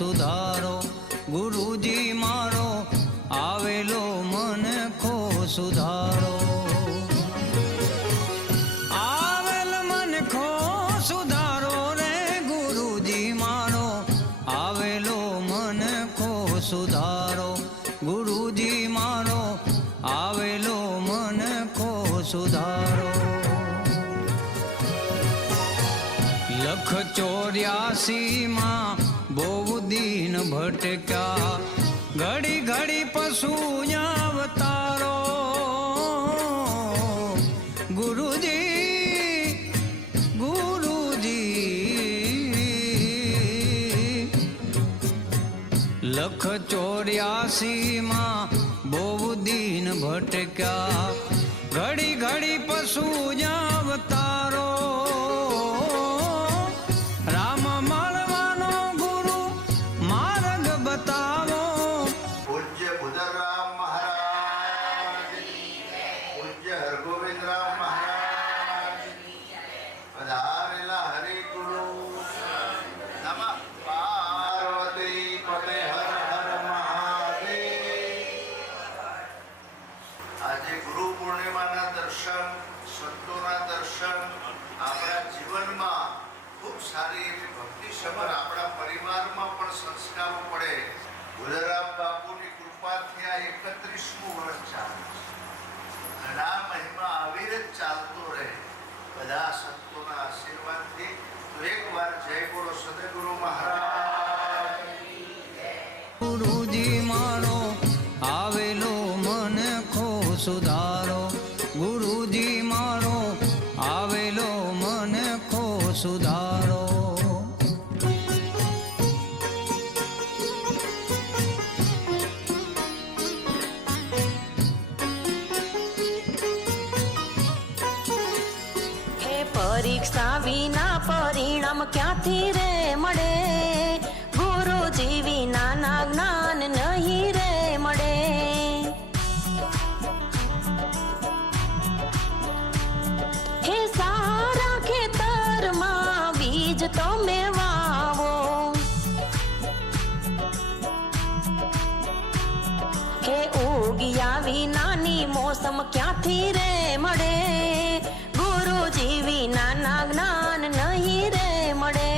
સુધારો, ગુરુજી મારો આવેલો મનખો સુધારો. આવેલ મનખો સુધારો રે ગુરુજી મારો આવેલો મનખો સુધારો, ગુરુજી મારો આવેલો મનખો સુધારો. લખ 84 માં બહુ દિન ભટક્યા, ઘડી ઘડી પશુ અવતારો. ગુરુજી ગુરુજી લખ 84 માં બહુ દિન ભટક્યા, ઘડી ઘડી પશુ અવતારો. રામ મળવાનો ગુરુ માર્ગ બતાવો. પૂજ્ય બુધરામ મહારાજ, પૂજ્ય હરગોવિંદરામ મહારાજ, પધારેલા હરિગુરુ નમઃ પાર્વતી પતે હર હર મહાદેવ. આજે ગુરુ પૂર્ણિમાના દર્શન, સંતોના દર્શન આપણા જીવનમાં ખૂબ સારી એવી ભક્તિ સભર આપણા પરિવારમાં પણ સંસ્કારો પડે. બુધરામ બાપુની કૃપાથી આ 31મું વર્ષ ચાલે છે. ઘણા મહિમા આવી જ ચાલતો રહે બધા સંતોના આશીર્વાદથી. તો એકવાર જય બોલો સદગુરુ મહારાજ. ગુરુજી મારો આવેલો મનખો સુધારો, ગુરુજી મારો આવેલો મનખો સુધારો. હે પરીક્ષા વિના પરિણામ ક્યાંથી રે મળે, ગુરુજી વિના ના જ્ઞાન નહીં રે મળે. હે સારા ખેતરમાં બીજ તમે વાવો, હે ઉગ્યા વિનાની મોસમ ક્યાંથી રે મળે, ગુરુજી વિના ના જ્ઞાન નહીં રે મળે.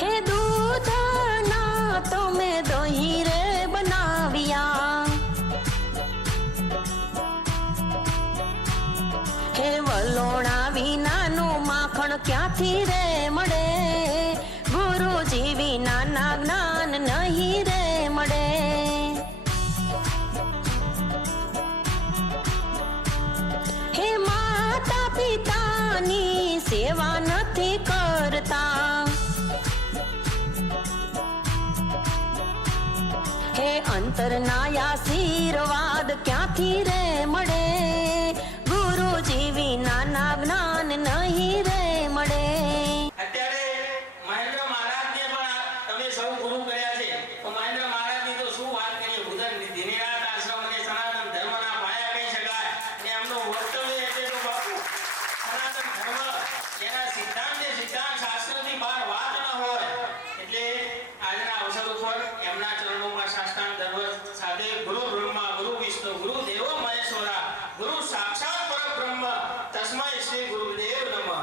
હે દૂધના તમે દહીં રે બનાવ્યા, હે વલોણા વિનાનું માખણ ક્યાંથી રે મળે, ગુરુજી વિના ના જ્ઞાન નહીં રે મળે. હે માતા પિતાની સેવા નથી કરતા, હે અંતરના આશીર્વાદ ક્યાંથી રે મળે, ગુરુજી વિના ના જ્ઞાન નહીં રે મળે. અત્યારે મહેન્દ્ર મહારાજને પણ તમે સૌ ગુરુ કર્યા છે, તો મહેન્દ્ર મહારાજની તો શું વાત કરીએ. બુધન દિનેરાત આશ્રમ અને સનાતન ધર્મના પાયા કહી શકાય. અને એમનું વક્તવ્ય એટલે તો બાપુ સનાતન ધર્મ એના સિદ્ધાંત શાસ્ત્રથી બહાર વાત ન હોય. એટલે આજના અવસર ઉપર એમના ચરણોમાં સાષ્ટાંગ દંડવત સાથે ગુરુ બ્રહ્મા, ગુરુ વિષ્ણુ, ગુરુ દેવો મહેશ્વરા, ગુરુ સાક્ષાત પરબ્રહ્મ તસ્મૈ શ્રી ગુરુદેવ નમઃ.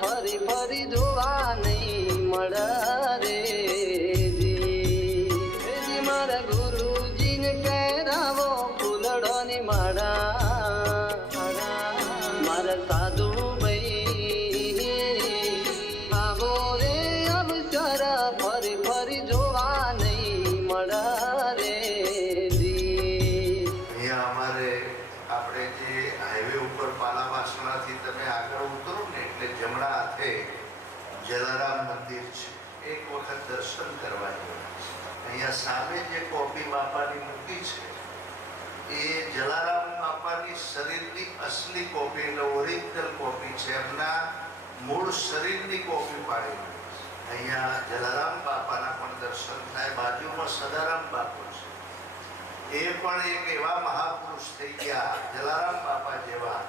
ફરી ફરી જોવા નહીં મળે રે જી. મારા ગુરુજીને કહેરાવો ફૂલડોની માળા, મારા સાધુ ભાઈ આવો રે અવસર ફરી ફરી જોવા નહીં મળે રે જી. અહીંયા અમારે આપણે જે હાઈવે ઉપર પાલાવાસણાથી તમે આગળ ઉતરો ને એટલે જમણા હાથે જલારામ મંદિર છે. એક વખત દર્શન કરવા જેવા છે. અહીંયા સામે જે કોપી બાપાની મૂકી છે એ જલારામ બાપાની શરીરની અસલી કોપી એટલે ઓરિજિનલ કોપી છે. એમના મૂળ શરીરની કોપી પાડેલી છે. અહીંયા જલારામ બાપાના પણ દર્શન થાય. બાજુમાં સદારામ બાપુ છે, એ પણ એક એવા મહાપુરુષ થઈ ગયા જલારામ બાપા જેવા.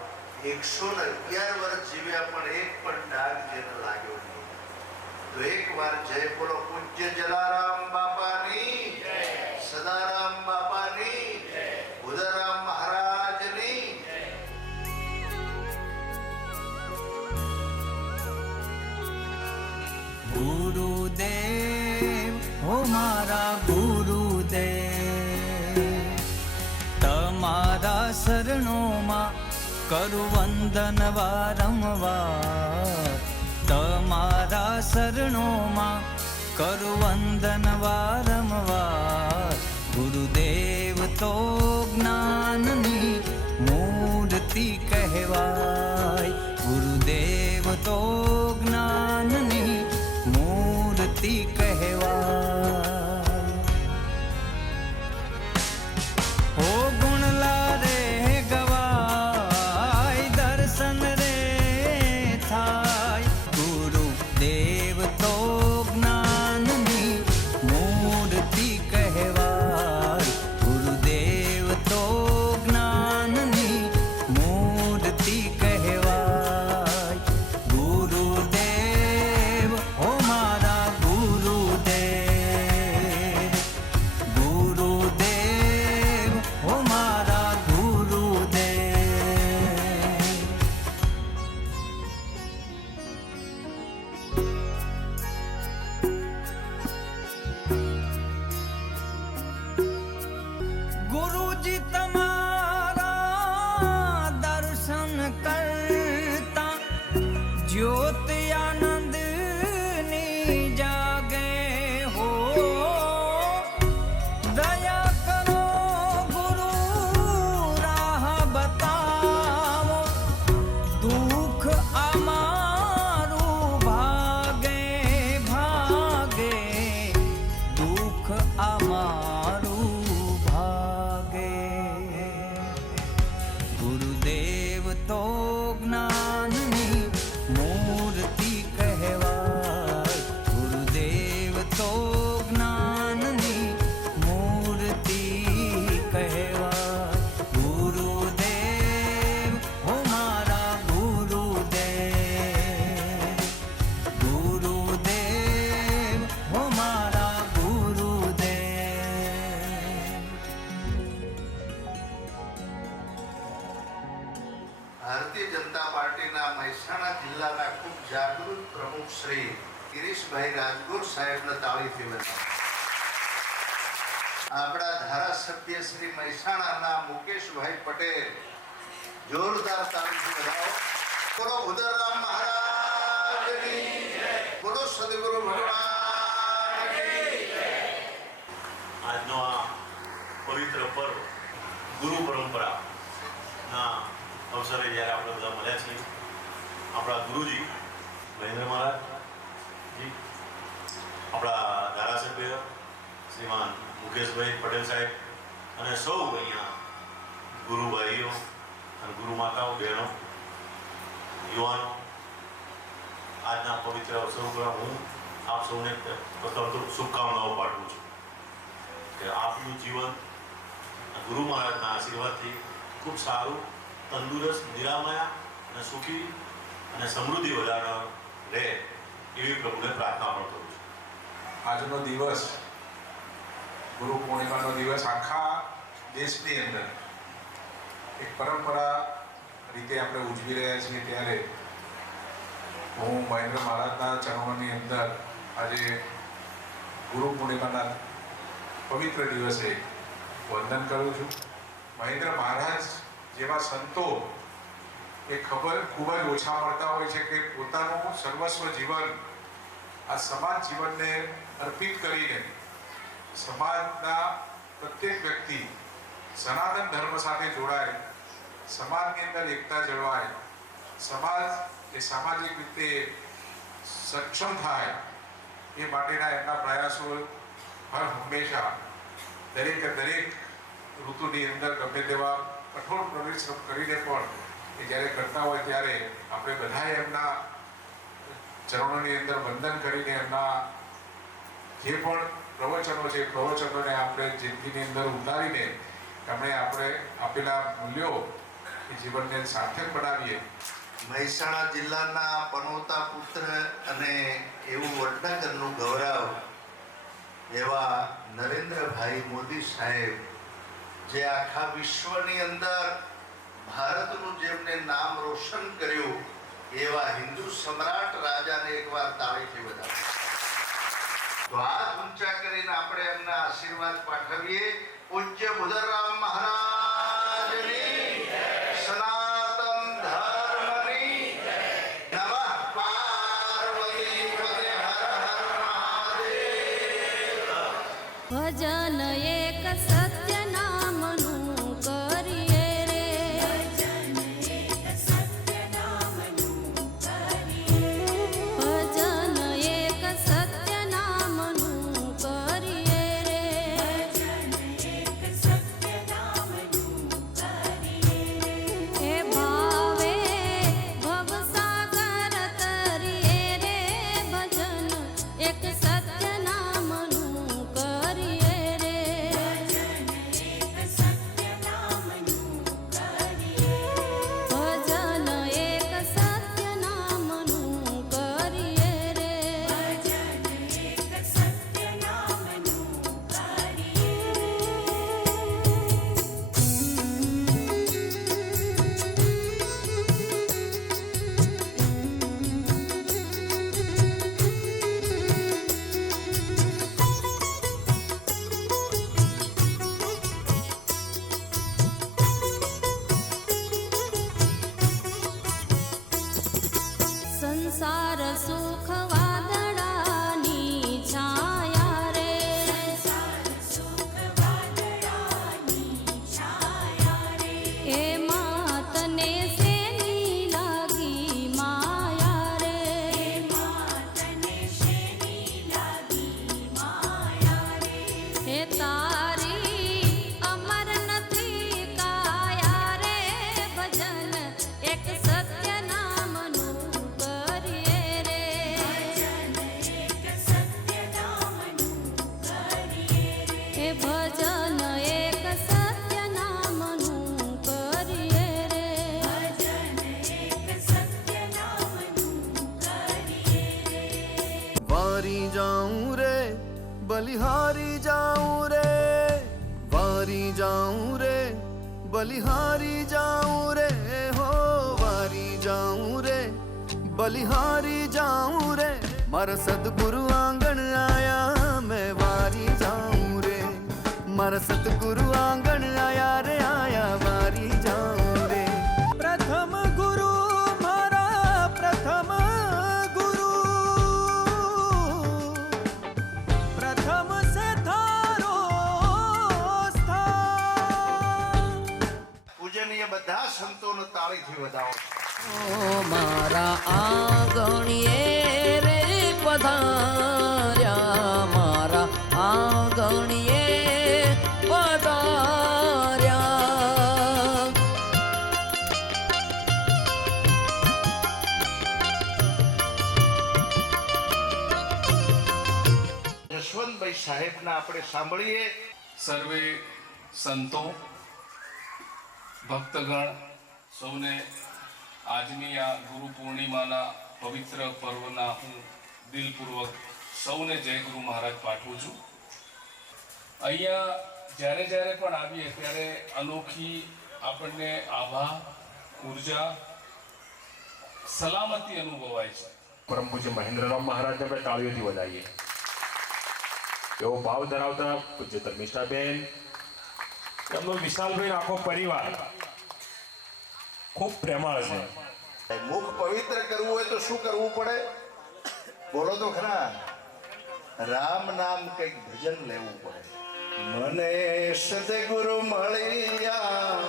111 વર્ષ જીવ્યા પણ એક પણ ડાઘ જેને લાગ્યો નહીં. તો એક વાર જય બોલો પૂજ્ય જલારામ બાપાની જય, સદારામ બાપાની જય, બુધરામ મહારાજની જય. ગુરુદેવ હો મારા ગુરુદેવ, તમારા શરણોમાં કરું વંદન વારંવાર. તમારા શરણોમાં કરું વંદન વારંવાર. ગુરુદેવ તો જ્ઞાનની મૂર્તિ કહેવાય. ગુરુદેવ તો જ્ઞાનની મૂર્તિ કહેવાય. ઓ ગુણલા રે ગવાય, દર્શન રે થાય. ગુરુદેવ તો જ્ઞાનની મૂર્તિ કહેવાય. ગુરુદેવ તો જ્ઞાનની મૂર્તિ કહેવાય. ગુરુદેવ હો મારા ગુરુદેવ, ગુરુદેવ હો મારા ગુરુદેવ. ગુરુજી તમારા દર્શન કરતા જ્યોત આનંદની જાગે હો. દયા કરો ગુરુ રાહ બતાવો, દુઃખ અમારું ભાગે ભાગે, દુઃખ અમારું ભાગે. ગુરુદેવ તો જ્ઞાનની મૂર્તિ કહેવાય. ગુરુદેવ તો જ્ઞાનની મૂર્તિ કહેવાય. ગુરુદેવ હો મારા ગુરુદેવ, ગુરુદેવ હો મારા ગુરુદેવ. ભારતીય જનતા પાર્ટીના મહેસાણા જિલ્લાના ખૂબ જાગૃત પ્રમુખ શ્રી ગિરીશભાઈ રાજગોર સાહેબને તાળીથી વધાવો. આપણા ધારાસભ્ય શ્રી મહેસાણાના મુકેશભાઈ પટેલ, જોરદાર તાળીથી વધાવો. બોલો બુધરામ મહારાજની જય, બોલો સદગુરુ ભગવાનની જય. આજનો આ પવિત્ર પર્વ ગુરુ પરંપરાના અવસરે જ્યારે આપણે બધા મળ્યા છીએ, આપણા ગુરુજી મહેન્દ્ર મહારાજજી, આપણા ધારાસભ્ય શ્રીમાન મુકેશભાઈ પટેલ સાહેબ અને સૌ અહીંયા ગુરુભાઈઓ અને ગુરુ માતાઓ, બહેનો, યુવાનો, આજના પવિત્ર અવસર ઉપર હું આપ સૌને પ્રથમ તો શુભકામનાઓ પાઠવું છું કે આપનું જીવન ગુરુ મહારાજના આશીર્વાદથી ખૂબ સારું, તંદુરસ્ત, નિરામયા અને સુખી અને સમૃદ્ધિ વધારનાર રહે એવી પ્રભુને પ્રાર્થના પણ કરું છું. આજનો દિવસ ગુરુ પૂર્ણિમાનો દિવસ આખા દેશની અંદર એક પરંપરા રીતે આપણે ઉજવી રહ્યા છીએ. ત્યારે હું મહેન્દ્ર મહારાજના ચરણોની અંદર આજે ગુરુ પૂર્ણિમાના પવિત્ર દિવસે વંદન કરું છું. મહેન્દ્ર મહારાજ જેવા સંતો એ ખબર ખૂબ જ ઓછા મળતા હોય છે કે પોતાનું સર્વસ્વ જીવન આ સમાજ જીવનને અર્પિત કરીને સમાજના પ્રત્યેક વ્યક્તિ સનાતન ધર્મ સાથે જોડાય, સમાજની અંદર એકતા જળવાય, સમાજ એ સામાજિક રીતે સક્ષમ થાય એ માટેના એમના પ્રયાસો હર હંમેશા દરેક ઋતુની અંદર ગમે તેવા કઠોર પરિશ્રમ કરીને પણ એ જ્યારે કરતા હોય ત્યારે આપણે બધાએ એમના ચરણોની અંદર વંદન કરીને એમના જે પણ પ્રવચનો છે એ પ્રવચનોને આપણે જિંદગીની અંદર ઉતારીને એમણે આપણે આપેલા મૂલ્યો એ જીવનને સાર્થક બનાવીએ. મહેસાણા જિલ્લાના પનોતા પુત્ર અને એવું વડનગરનું ગૌરવ એવા નરેન્દ્રભાઈ મોદી સાહેબ, જે આખા વિશ્વની અંદર ભારતનું જેમને નામ રોશન કર્યું, એવા હિન્દુ સમ્રાટ રાજાને એકવાર તાળીથી વધાવો. તો હાથ ઊંચા કરીને આપણે એમના આશીર્વાદ પાઠવીએ. પૂજ્ય બુધરામ મહારાજની સનાતન ધર્મની નમઃ પાર્વતી પતે હર હર મહાદેવ. ભજન એક સત્ય નામનું કરીએ રે, ભજન એક સત્ય નામનું કરીએ રે, એ ભાવે ભવસાગર તરીએ રે, ભજન એક સત્ય નામનું કરીએ રે, ભજન એક સત્ય નામનું કરીએ રે. સંસાર સુખ વાદળાની છાયા રે, એમાં તને શેની લાગી માયા રે, હે તારી અમર નથી કાયા રે, ભજન એક સત્ય નામનું કરીએ રે, હે ભજન એક સત્ય નામનું કરીએ રે. વારી જાઉં રે બલિહારી જાઉં રે, વારી જાઉં રે બલિહારી જાઉં રે, હો વારી જાઉં રે બલિહારી જાઉં રે, મારા સદગુરુ આંગણ આયા મેં વારી જાઉં રે, મારા સદગુરુ આંગણ આયા રે, આયા વારી જાઉં રે. પ્રથમ ગુરુ મારા પ્રથમ ગુરુ, પ્રથમ સે થારો સ્થાન. પૂજનીય બધા સંતોનો તાળીથી વધાવો. ઓ મારા આંગણીએ રે પધાર્યા, મારા આંગણીએ પધાર્યા. જશવંતભાઈ સાહેબના આપણે સાંભળીએ. સર્વે સંતો ભક્તગણ સૌને આજની આ ગુરુ પૂર્ણિમાના પવિત્ર પર્વના હું દિલપૂર્વક સૌને જય ગુરુ મહારાજ પાઠવું છું. અહીંયા જ્યારે જ્યારે પણ આવીએ ત્યારે અનોખી આપણને આભા, ઉર્જા, સલામતી અનુભવાય છે. પરમ પૂજ્ય મહેન્દ્રરામ મહારાજને આપણે તાળીઓથી વધાવીએ. એવો ભાવ ધરાવતા પૂજ્ય ધર્મિષ્ઠાબેન, એમનો વિશાલભાઈ આખો પરિવાર ખૂબ પ્રેમાળ છે. મુખ પવિત્ર કરવું હોય તો શું કરવું પડે? બોલો તો ખરા. રામ નામ કંઈક ભજન લેવું પડે. મને સદગુરુ મળ્યા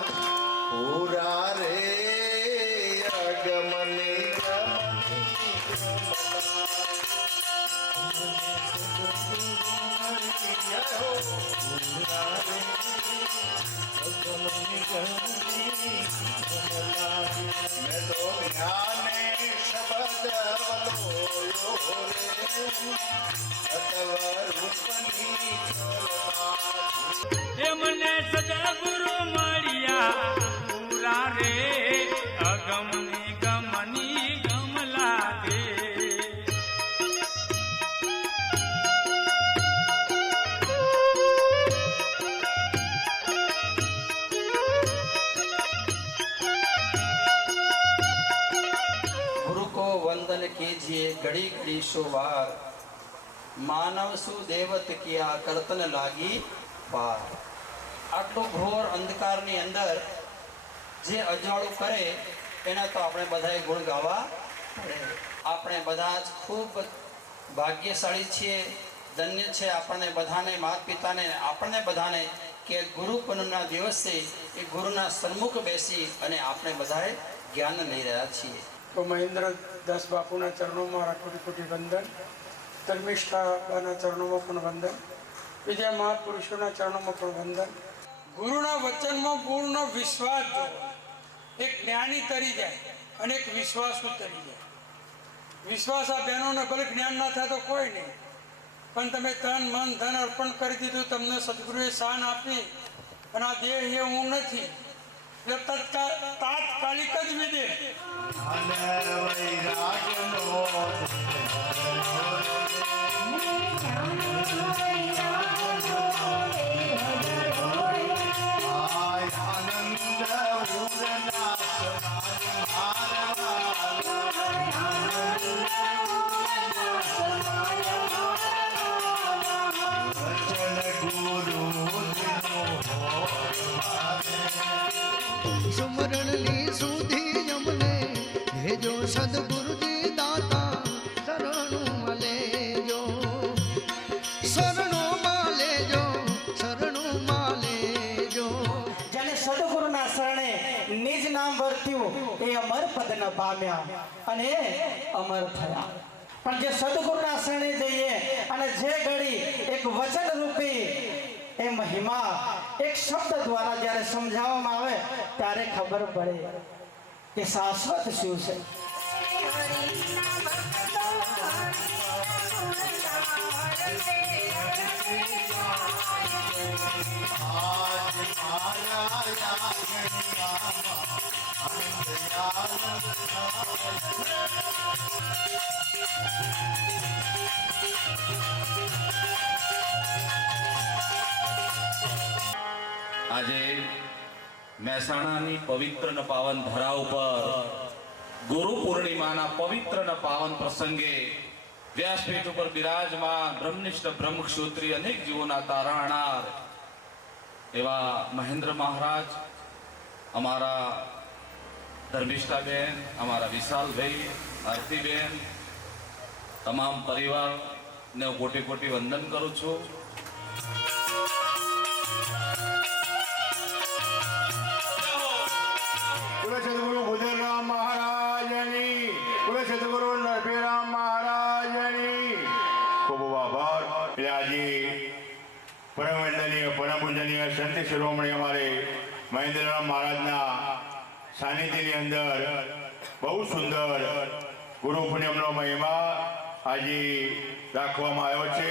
પૂરા રે અગમની મેં તો જ્ઞાને શબ્દ વલોયો કીજીએ ઘડી ઘડી સો વાર, માનવ શું દેવત કિયા કરતન લાગી પાર. આટલો ઘોર અંધકારની અંદર જે અજાળું કરે એના તો આપણે બધાએ ગુણ ગાવા પડે. આપણે બધા જ ખૂબ ભાગ્યશાળી છીએ, ધન્ય છે આપણને બધાને, માતા પિતાને, આપણને બધાને કે ગુરુ પૂનમના દિવસે એ ગુરુના સન્મુખ બેસી અને આપણે બધાએ જ્ઞાન લઈ રહ્યા છીએ. તો મહેન્દ્ર દાસ બાપુના ચરણોમાં કોટી કોટી વંદન, ધર્મિષ્ઠાબાના ચરણોમાં પણ વંદન, બીજા મહાપુરુષોના ચરણોમાં પણ વંદન. ગુરુના વચનમાં પૂર્ણ વિશ્વાસ જોવો. એક જ્ઞાની તરી જાય અને એક વિશ્વાસુ તરી જાય. વિશ્વાસ આ બહેનોને ભલે જ્ઞાન ના થાય તો કોઈ નહીં, પણ તમે તન મન ધન અર્પણ કરી દીધું, તમને સદગુરુએ શાન આપી અને આ દેહ એ હું નથી એટલે તાત્કાલિક જ વિદેહ. સુમરણની સુધી અમને ભેજો સદગુરુજી દાતા, શરણોમાં લેજો, શરણોમાં લેજો, શરણોમાં લેજો. જેને સદગુરુના શરણે નિજ નામ વર્ત્યું એ અમર પદ ન પામ્યા અને એ અમર થયા. પણ જે સદગુરુના શરણે જઈએ અને જે ઘડી એક વચન રૂપી એ મહિમા એક શબ્દ દ્વારા જ્યારે સમજાવવામાં આવે ત્યારે ખબર પડે કે શાશ્વત શું છે. આજે મહેસાણાની પવિત્ર ને પાવન ધરા ઉપર ગુરુ પૂર્ણિમાના પવિત્ર ને પાવન પ્રસંગે વ્યાસપીઠ ઉપર બિરાજમાન બ્રહ્મનિષ્ઠ બ્રહ્મક્ષોત્રી અનેક જીવોના તારણહાર એવા મહેન્દ્ર મહારાજ, અમારા ધર્મિષ્ઠાબેન, અમારા વિશાલભાઈ, આરતીબેન, તમામ પરિવારને હું કોટી કોટી વંદન કરું છું. સદગુરુ બુદ્ધરામ મહારાજની, સદગુરુ નરભીરામ મહારાજની ખૂબ આભાર. એટલે આજે પરમ વંદનીય પરમ પૂજનીય સંત શિરોમણી અમારે મહેન્દ્રરામ મહારાજના સાનિધ્યની અંદર બહુ સુંદર ગુરુ પૂનમનો મહિમા આજે રાખવામાં આવ્યો છે.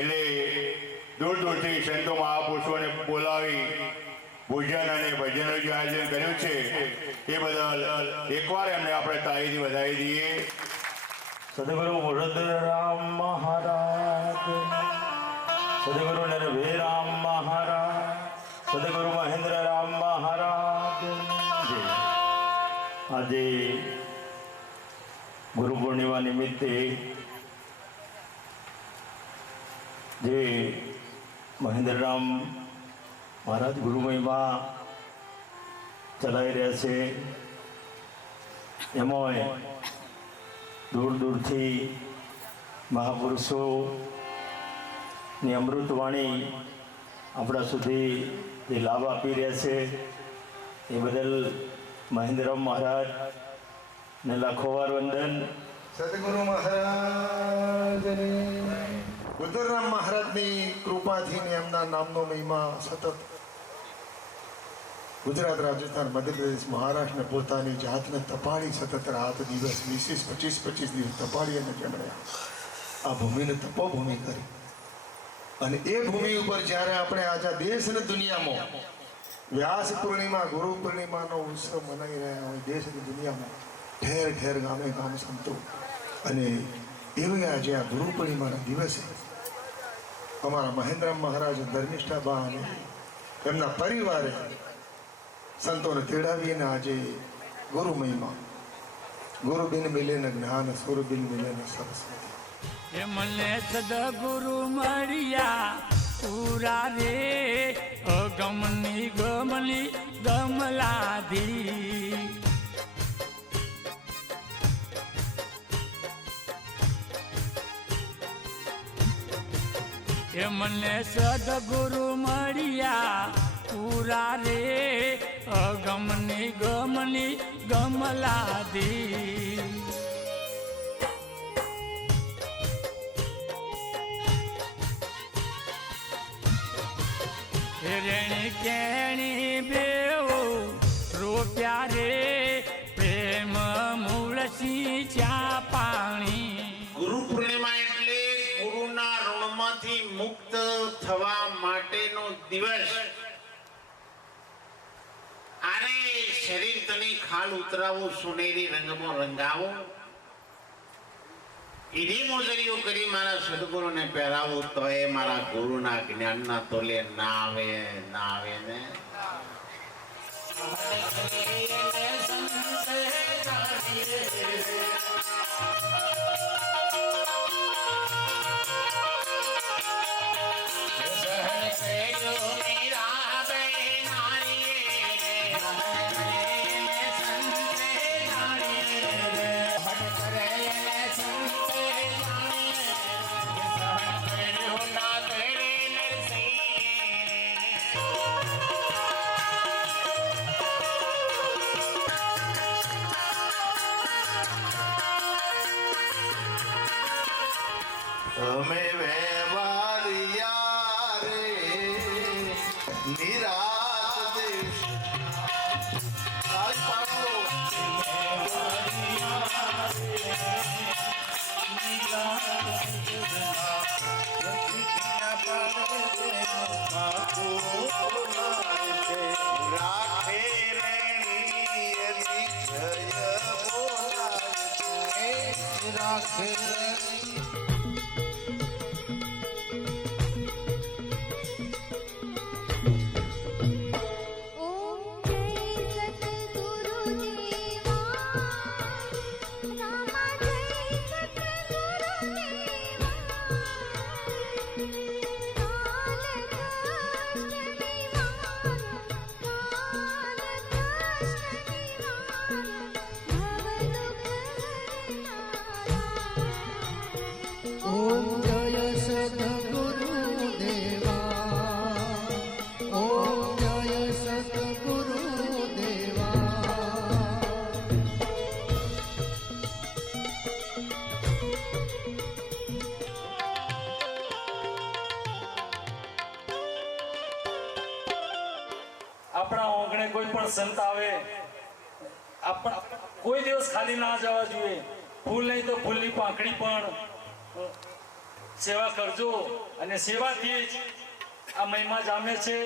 એટલે દૂર દૂરથી સંતો મહાપુરુષોને બોલાવી ભોજન અને ભજનનું જે આયોજન કર્યું છે એ બદલ એકવાર એમને આપણે તાળીથી વધાવી દઈએ. સદગુરુ વરદરામ મહારાજ, સદગુરુ નરભીરામ મહારાજ, સદગુરુ મહેન્દ્રરામ મહારાજ. આજે ગુરુ પૂર્ણિમા નિમિત્તે જે મહેન્દ્રરામ મહારાજ ગુરુ મહિમા ચલાવી રહ્યા છે એમાં દૂર દૂરથી મહાપુરુષોની અમૃતવાણી આપણા સુધી જે લાભ આપી રહ્યા છે એ બદલ મહેન્દ્રરામ મહારાજને લાખો વાર વંદન. સદગુરુ મહારાજની, બુદ્ધરામ મહારાજની કૃપાથી ને એમના નામનો મહિમા સતત ગુજરાત, રાજસ્થાન, મધ્યપ્રદેશ, મહારાષ્ટ્ર પોતાની જાતને તપાડી સતત રાત દિવસ 20-25 દિવસ તપાડી અને તેમણે આ ભૂમિને તપોભૂમિ કરી. અને એ ભૂમિ ઉપર જ્યારે આપણે આજે દેશ અને દુનિયામાં વ્યાસ પૂર્ણિમા, ગુરુ પૂર્ણિમાનો ઉત્સવ મનાવી રહ્યા હોય દેશ અને દુનિયામાં ઠેર ઠેર ગામે ગામ સંતો, અને એવી આજે આ ગુરુ પૂર્ણિમાના દિવસે અમારા મહેન્દ્રરામ મહારાજ, ધર્મિષ્ઠાબા અને એમના પરિવારે સંતોને તેડાવીને આજે ગુરુ મહિમા ગુરુ બિન મિલે ન જ્ઞાન, સુર બિન મિલે ન સરસ્વતી. મને સદગુરુ મળ્યા પૂરા રે, ગમની ગમલી ગમલાધી. મને સદગુરુ મળ્યા પૂરા રે, ગમની ગમલી ગમલાધી. રેણી કેણી બેવ રૂપ્યા રે, પ્રેમ મૂળસી ચા પાણી. ગુરુ પૂર્ણિમા એટલે ગુરુના ઋણમાંથી મુક્ત થવા માટેનો દિવસ. આને શરીર તને ખાલ ઉતરાવો, સોનેરી રંગમાં રંગાવો, ઈડી મોજરીઓ કરી મારા સદગુરુને પહેરાવું, તો એ મારા ગુરુના જ્ઞાનના તોલે ના આવે ને. અમે વેવારિયા રે નિરાત દેશ. રાખે રેણી એની જય બોલાય, રાખે ઓમ જય સદગુરુ દેવા, ઓમ જય સદગુરુ દેવા. આપણા ઓગણે કોઈ પણ સંત આવે, કોઈ દિવસ ખાલી ના જવા જોઈએ. ફૂલ નહીં તો ફૂલની પાંખડી પણ સેવા કરજો, અને સેવાથી જ આ મહિમા જામે છે.